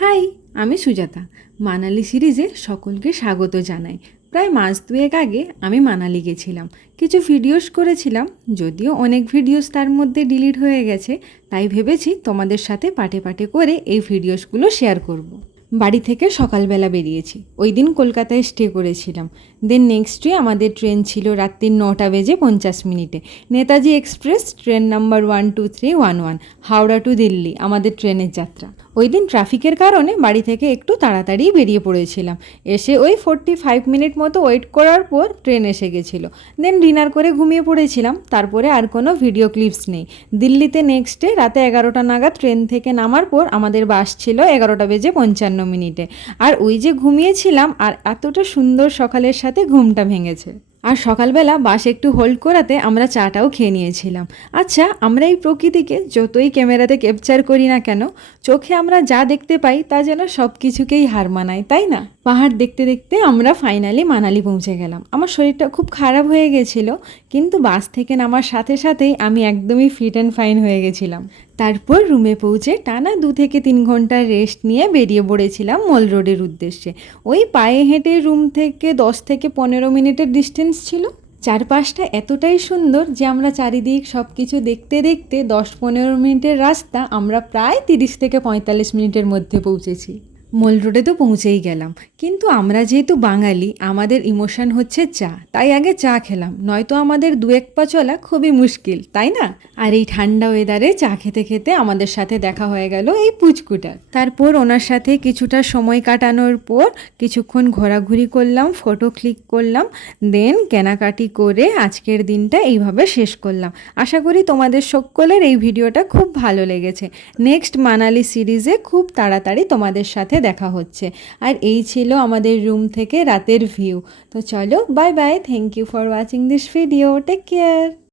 High, আমি সুজাতা। মানালি সিরিজে সকলকে স্বাগত জানাই। প্রায় মাস দুয়েক আগে আমি মানালি গেছিলাম। কিছু ভিডিওস করেছিলাম, যদিও অনেক ভিডিওস তার মধ্যে ডিলিট হয়ে গেছে, তাই ভেবেছি তোমাদের সাথে পাটে পাটে করে এই ভিডিওসগুলো শেয়ার করব। বাড়ি থেকে সকালবেলা বেরিয়েছি। ওই দিন কলকাতায় স্টে করেছিলাম। দেন নেক্সট ডে আমাদের ট্রেন ছিল রাত্রির নটা বেজে পঞ্চাশ মিনিটে। Netaji Express, train number one two three one one Howrah to Delhi, আমাদের ট্রেনের যাত্রা। ওই দিন ট্রাফিকের কারণে বাড়ি থেকে একটু তাড়াতাড়ি বেরিয়ে পড়েছিলাম। এসে ওই ফোরটি ফাইভ মিনিট মতো ওয়েট করার পর ট্রেন এসে গেছিল। দেন ডিনার করে ঘুমিয়ে পড়েছিলাম। তারপরে আর কোনো ভিডিও ক্লিপস নেই। দিল্লিতে নেক্সট ডে রাতে এগারোটা নাগাদ ট্রেন থেকে নামার পর আমাদের বাস ছিল এগারোটা বেজে পঞ্চান্ন মিনিটে। আর ওই যে ঘুমিয়েছিলাম আর এতটা সুন্দর সকালের সাথে ঘুমটা ভেঙেছে। আর সকালবেলা বাস একটু হোল্ড করাতে আমরা চাটাও খেয়ে নিয়েছিলাম। আচ্ছা আমরা এই প্রকৃতিকে যতই ক্যামেরাতে ক্যাপচার করি না কেন, চোখে আমরা যা দেখতে পাই তা যেন সব কিছুকেই হার মানায়, তাই না? পাহাড় দেখতে দেখতে আমরা ফাইনালি মানালি পৌঁছে গেলাম। আমার শরীরটা খুব খারাপ হয়ে গেছিল, কিন্তু বাস থেকে নামার সাথে সাথেই আমি একদমই ফিট অ্যান্ড ফাইন হয়ে গেছিলাম। তারপর রুমে পৌঁছে টানা দু থেকে তিন ঘণ্টার রেস্ট নিয়ে বেরিয়ে পড়েছিলাম মল রোডের উদ্দেশ্যে। ওই পায়ে হেঁটে রুম থেকে দশ থেকে পনেরো মিনিটের ডিস্টেন্স ছিল। চারপাশটা এতটাই সুন্দর যে আমরা চারিদিক সব কিছু দেখতে দেখতে দশ পনেরো মিনিটের রাস্তা আমরা প্রায় তিরিশ থেকে পঁয়তাল্লিশ মিনিটের মধ্যে পৌঁছেছি। মল রোডে তো পৌঁছেই গেলাম। কিন্তু আমরা যেহেতু বাঙালি, আমাদের ইমোশন হচ্ছে চা। তাই আগে চা খেলাম। নয়তো আমাদের দু এক পা চলা খুবই মুশকিল, তাই না? আর এই ঠান্ডা ওয়েদারে চা খেতে খেতে আমাদের সাথে দেখা হয়ে গেল এই পুচকুটার। তারপর ওনার সাথে কিছুটা সময় কাটানোর পর কিছুক্ষণ ঘোরাঘুরি করলাম ফটো ক্লিক করলাম দেন কেনাকাটি করে আজকের দিনটা এইভাবে শেষ করলাম। আশা করি তোমাদের সকলের এই ভিডিওটা খুব ভালো লেগেছে। নেক্সট মানালি সিরিজে খুব তাড়াতাড়ি তোমাদের সাথে দেখা হচ্ছে। আর এই ছিল আমাদের রুম থেকে রাতের ভিউ তো চলো bye bye thank you for watching this video take care